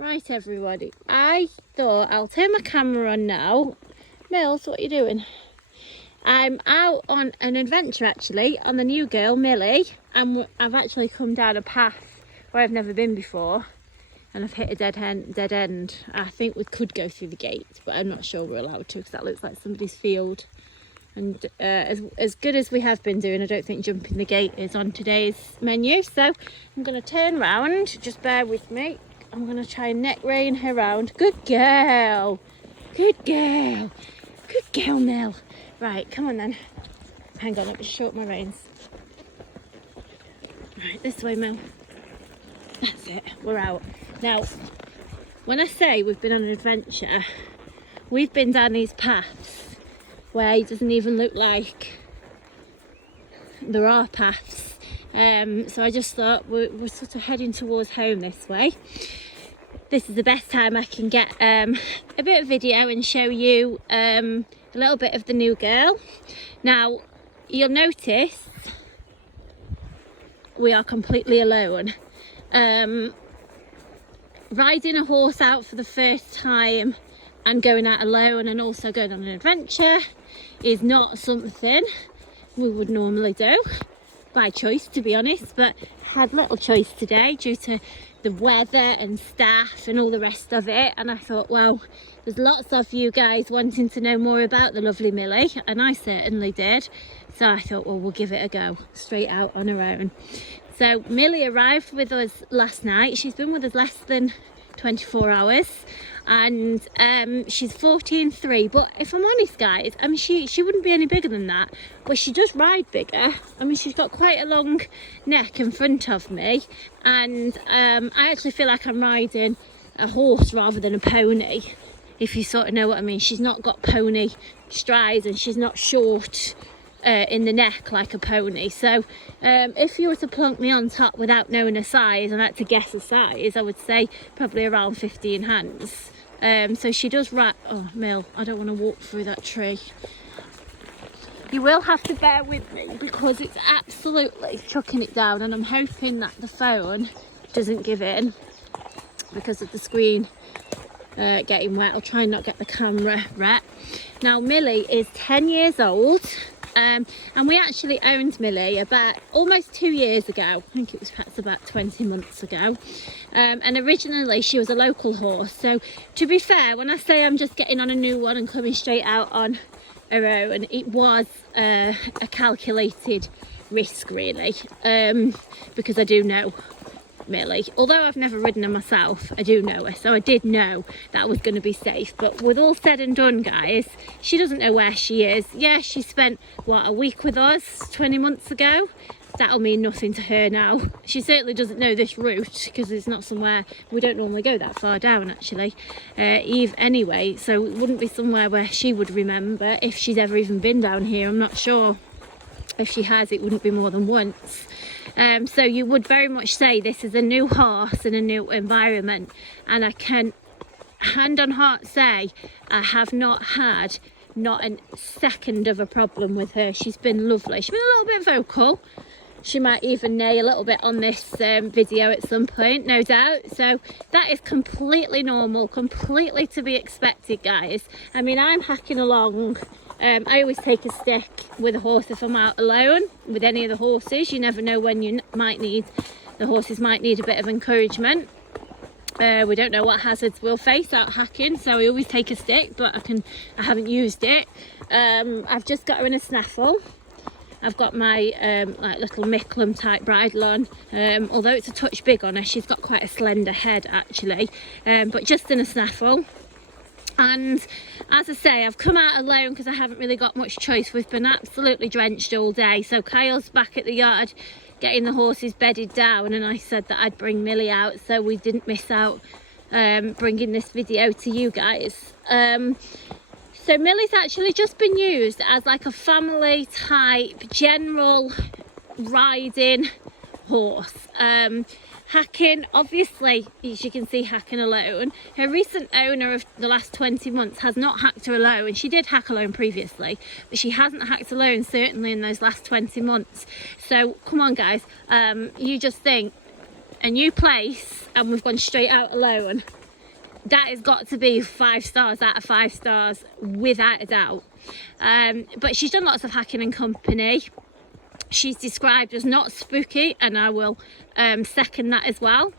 Right, everybody, I thought I'll turn my camera on now. Mills, what are you doing? I'm out on an adventure actually on the new girl Millie, and I've actually come down a path where I've never been before, and I've hit a dead end. I think we could go through the gate, but I'm not sure we're allowed to because that looks like somebody's field. And as good as we have been doing, I don't think jumping the gate is on today's menu. So I'm going to turn round, just bear with me. I'm going to try and neck rein her round. Good girl. Good girl. Good girl, Mel. Right, come on then. Hang on, let me short my reins. Right, this way, Mel. That's it, we're out. Now, when I say we've been on an adventure, we've been down these paths where it doesn't even look like there are paths. So I just thought we're sort of heading towards home this way. This is the best time I can get a bit of video and show you a little bit of the new girl. Now, you'll notice we are completely alone. Riding a horse out for the first time and going out alone and also going on an adventure is not something we would normally do, by choice to be honest, but had little choice today due to the weather and staff and all the rest of it. And I thought, well, there's lots of you guys wanting to know more about the lovely Millie, and I certainly did. So I thought, well, we'll give it a go straight out on her own. So Millie arrived with us last night. She's been with us less than 24 hours, and she's 14.3, but if I'm honest guys, I mean she wouldn't be any bigger than that, but she does ride bigger. I mean, she's got quite a long neck in front of me, and I actually feel like I'm riding a horse rather than a pony, if you sort of know what I mean. She's not got pony strides and she's not short in the neck like a pony. So if you were to plunk me on top without knowing a size and I had to guess a size, I would say probably around 15 hands. So she does ride. Oh, Mill, I don't want to walk through that tree. You will have to bear with me because it's absolutely chucking it down, and I'm hoping that the phone doesn't give in because of the screen getting wet. I'll try and not get the camera wet. Now, Millie is 10 years old. And we actually owned Millie about almost 2 years ago. I think it was perhaps about 20 months ago. And originally she was a local horse. So to be fair, when I say I'm just getting on a new one and coming straight out on her own, it was a calculated risk really, because I do know Millie. Although I've never ridden her myself, I do know her, so I did know that I was going to be safe. But with all said and done, guys, she doesn't know where she is. Yeah, she spent, what, a week with us 20 months ago. That'll mean nothing to her now. She certainly doesn't know this route because it's not somewhere, we don't normally go that far down actually, Eve anyway, so it wouldn't be somewhere where she would remember if she's ever even been down here. I'm not sure. If she has, it wouldn't be more than once. So you would very much say this is a new horse in a new environment, and I can hand on heart say I have not had not a second of a problem with her. She's been lovely. She's been a little bit vocal. She might even neigh a little bit on this video at some point, no doubt. So that is completely normal, completely to be expected, guys. I mean, I'm hacking along. I always take a stick with a horse if I'm out alone with any of the horses. You never know when you might need, the horses might need a bit of encouragement. We don't know what hazards we'll face out hacking, so I always take a stick, but I haven't used it. I've just got her in a snaffle. I've got my like little Micklem type bridle on, although it's a touch big on her. She's got quite a slender head actually, but just in a snaffle. And as I say, I've come out alone because I haven't really got much choice. We've been absolutely drenched all day. So Kyle's back at the yard getting the horses bedded down, and I said that I'd bring Millie out so we didn't miss out bringing this video to you guys. So Millie's actually just been used as like a family type general riding horse. Hacking, obviously, as you can see, hacking alone. Her recent owner of the last 20 months has not hacked her alone. She did hack alone previously, but she hasn't hacked alone, certainly in those last 20 months. So, come on, guys. You just think, a new place, and we've gone straight out alone. that has got to be 5 stars out of 5 stars without a doubt. But she's done lots of hacking and company. She's described as not spooky, and I will second that as well.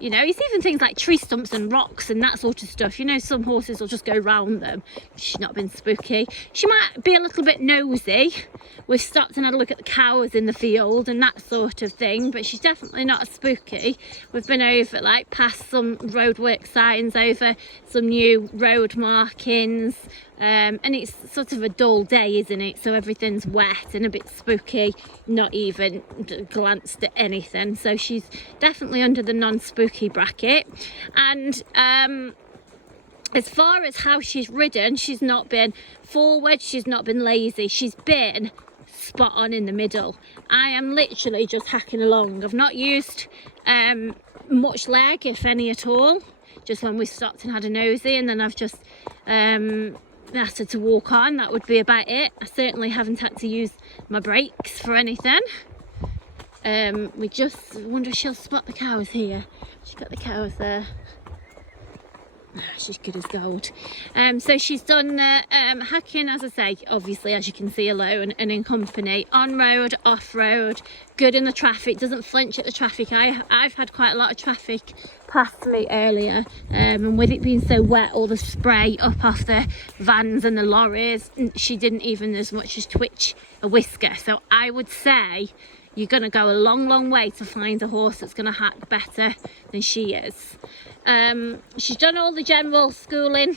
You know, it's even things like tree stumps and rocks and that sort of stuff. You know, some horses will just go round them. She's not been spooky. She might be a little bit nosy. We've stopped and had a look at the cows in the field and that sort of thing, but she's definitely not spooky. We've been over, like, past some roadwork signs, over some new road markings, and it's sort of a dull day, isn't it? So everything's wet and a bit spooky, not even glanced at anything. So she's definitely under the non-spooky bracket. And as far as how she's ridden, she's not been forward, she's not been lazy, she's been spot on in the middle. I am literally just hacking along. I've not used much leg, if any at all, just when we stopped and had a nosy, and then I've just asked her to walk on. That would be about it. I certainly haven't had to use my brakes for anything. We just wonder if she'll spot the cows here. She's got the cows there. She's good as gold. So she's done hacking, as I say, obviously, as you can see, alone and in company, on road, off road, good in the traffic, doesn't flinch at the traffic. I've had quite a lot of traffic past me earlier, and with it being so wet, all the spray up off the vans and the lorries, she didn't even as much as twitch a whisker. So I would say you're going to go a long way to find a horse that's going to hack better than she is. She's done all the general schooling,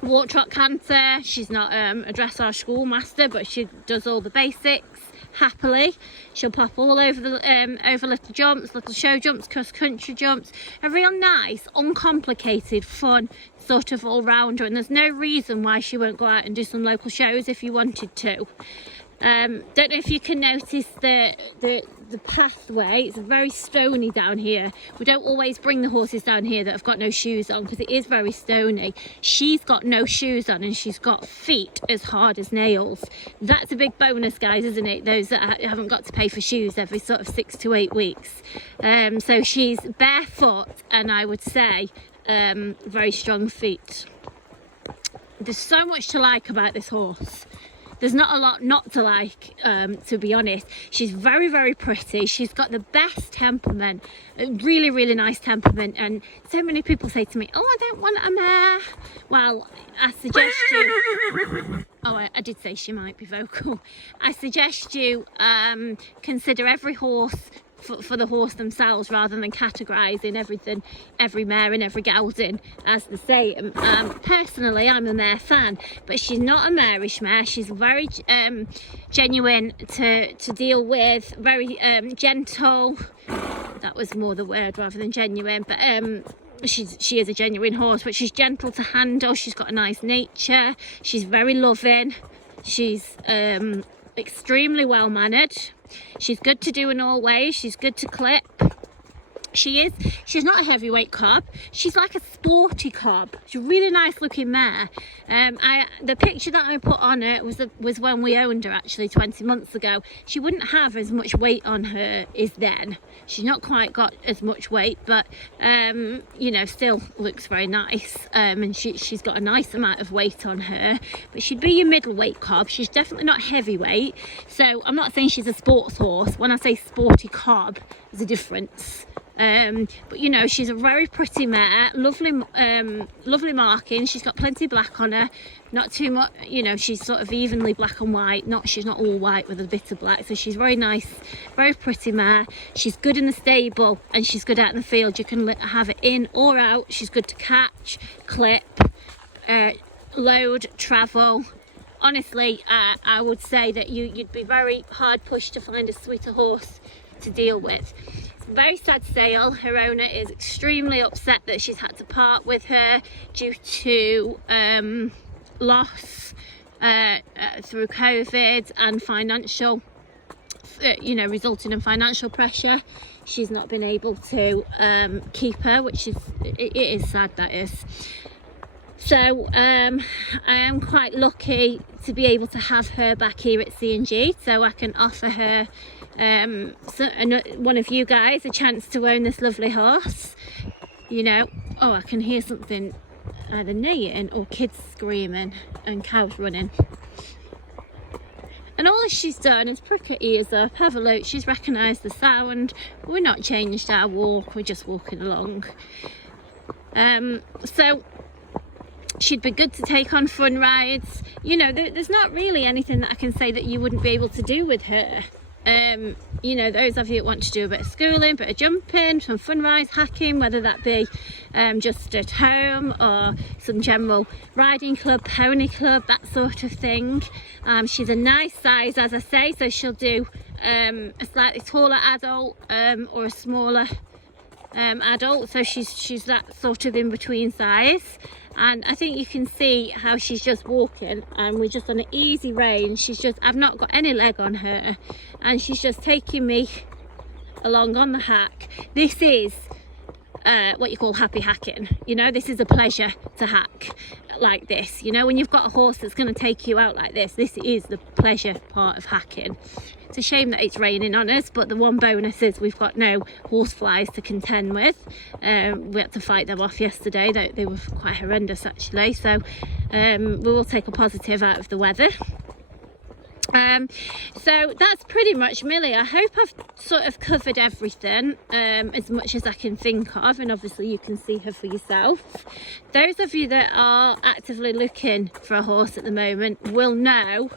walk, trot, canter. She's not a dressage schoolmaster, but she does all the basics happily. She'll pop all over the over little jumps, little show jumps, cross country jumps. A real nice, uncomplicated, fun sort of all-rounder, and there's no reason why she won't go out and do some local shows if you wanted to. Don't know if you can notice the pathway. It's very stony down here. We don't always bring the horses down here that have got no shoes on, because it is very stony. She's got no shoes on and she's got feet as hard as nails. That's a big bonus, guys, isn't it? Those that haven't got to pay for shoes every sort of 6 to 8 weeks. So she's barefoot, and I would say very strong feet. There's so much to like about this horse. There's not a lot not to like, to be honest. She's very pretty. She's got the best temperament, really nice temperament. And so many people say to me, oh, I don't want a mare. Well, I suggest you, oh, I did say she might be vocal. I suggest you consider every horse for the horse themselves, rather than categorising everything, every mare and every gelding as the same. Personally, I'm a mare fan, but she's not a marish mare. She's very genuine to deal with, very gentle. That was more the word rather than genuine, but she is a genuine horse, but she's gentle to handle. She's got a nice nature. She's very loving. She's extremely well mannered. She's good to do in all ways. She's good to clip. She's not a heavyweight cob. She's like a sporty cob. She's a really nice looking mare. The picture that I put on her was when we owned her, actually 20 months ago. She wouldn't have as much weight on her as then. She's not quite got as much weight, but you know, still looks very nice. And she's got a nice amount of weight on her, but she'd be your middleweight cob. She's definitely not heavyweight. So I'm not saying she's a sports horse. When I say sporty cob, there's a difference. But you know, she's a very pretty mare, lovely marking. She's got plenty of black on her, not too much, you know, she's sort of evenly black and white, she's not all white with a bit of black. So she's very nice, very pretty mare. She's good in the stable and she's good out in the field. You can have it in or out. She's good to catch, clip, load, travel. Honestly, I would say that you'd be very hard pushed to find a sweeter horse to deal with. Very sad sale. Her owner is extremely upset that she's had to part with her due to loss through COVID and financial, you know, resulting in financial pressure. She's not been able to keep her, which is, it is sad, that is. So I am quite lucky to be able to have her back here at CnG, so I can offer her one of you guys a chance to own this lovely horse. You know, Oh, I can hear something either neighing or kids screaming and cows running. And all she's done is prick her ears up, have a look, she's recognised the sound. We're not changed our walk, we're just walking along. So she'd be good to take on fun rides. You know, there's not really anything that I can say that you wouldn't be able to do with her. You know, those of you that want to do a bit of schooling, a bit of jumping, some fun rides, hacking, whether that be just at home or some general riding club, pony club, that sort of thing. She's a nice size, as I say, so she'll do a slightly taller adult or a smaller adult, so she's that sort of in between size. And I think you can see how she's just walking, and we're just on an easy range. I've not got any leg on her, and she's just taking me along on the hack. This is what you call happy hacking. You know, this is a pleasure to hack like this. You know, when you've got a horse that's going to take you out like this is the pleasure part of hacking. It's a shame that it's raining on us, but the one bonus is we've got no horse flies to contend with. We had to fight them off yesterday. They were quite horrendous actually, so we will take a positive out of the weather. So that's pretty much Millie. I hope I've sort of covered everything as much as I can think of, and obviously you can see her for yourself. Those of you that are actively looking for a horse at the moment will know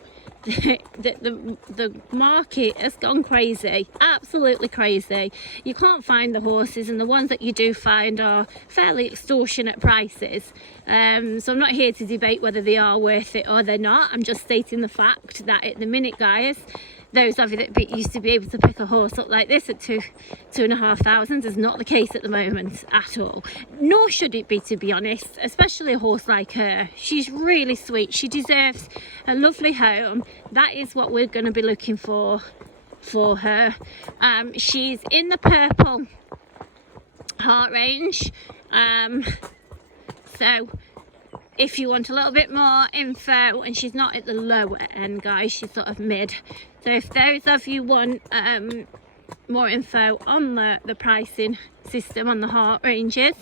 that the market has gone crazy, absolutely crazy. You can't find the horses, and the ones that you do find are fairly extortionate prices. So I'm not here to debate whether they are worth it or they're not. I'm just stating the fact that at the minute, guys, those of you that used to be able to pick a horse up like this at £2,500 is not the case at the moment at all. Nor should it be, to be honest, especially a horse like her. She's really sweet. She deserves a lovely home. That is what we're going to be looking for her. She's in the purple heart range. So if you want a little bit more info, and she's not at the lower end, guys, she's sort of mid. So if those of you want more info on the pricing system on the heart ranges,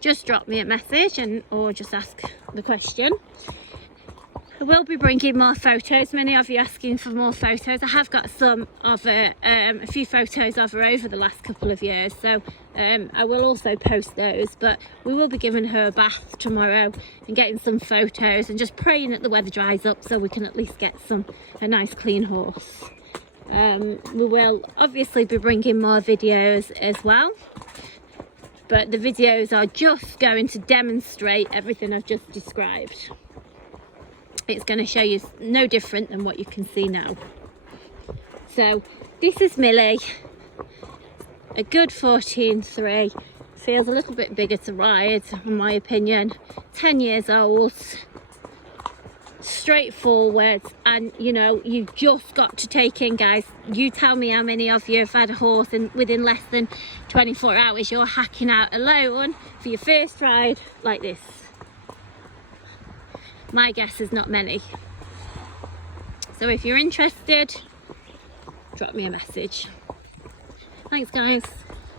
just drop me a message or just ask the question. I will be bringing more photos. Many of you asking for more photos. I have got some of her, a few photos of her over the last couple of years, so I will also post those. But we will be giving her a bath tomorrow and getting some photos, and just praying that the weather dries up so we can at least get a nice clean horse. We will obviously be bringing more videos as well, but the videos are just going to demonstrate everything I've just described. It's going to show you no different than what you can see now. So this is Millie, a good 14.3, feels a little bit bigger to ride in my opinion, 10 years old, straightforward, and you know, you've just got to take in, guys, you tell me how many of you have had a horse and within less than 24 hours you're hacking out alone for your first ride like this. My guess is not many. So if you're interested, drop me a message. Thanks, guys.